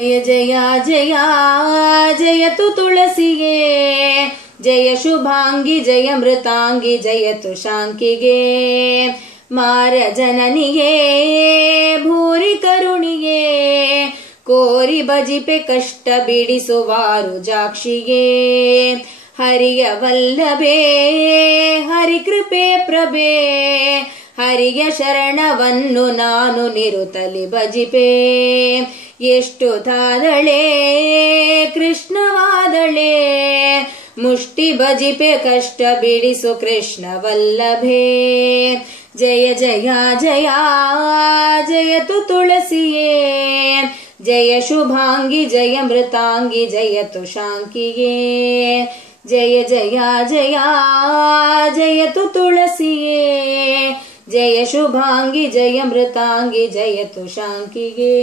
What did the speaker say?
जय जय जय जयतु तुलसिगे जय शुभांगी जय मृतांगी जयतु शांकिगे मार जननिगे भूरि करुणिगे कोरि बजिपे कष्ट बिडिसुवारु जाक्षिगे हरिय वल्लभे हरि कृपे प्रभे हरिय शरणवन्नु नानु निरुतलि बजिपे ಎಷ್ಟು ತಾದಳೆ ಕೃಷ್ಣವಾದಳೆ ಮುಷ್ಟಿ ಬಜಿಪೆ ಕಷ್ಟ ಬಿಡಿಸು ಕೃಷ್ಣ ವಲ್ಲಭೆ ಜಯ ಜಯ ಜಯ ಜಯತು ತುಳಸಿಯೇ ಜಯ ಶುಭಾಂಗಿ ಜಯ ಮೃತಾಂಗಿ ಜಯತು ಶಾಂಕಿಗೆ ಜಯ ಜಯ ಜಯ ಜಯತು ತುಳಸಿಯೇ जय शुभांगी जय मृतांगी जयतु शांकिगे।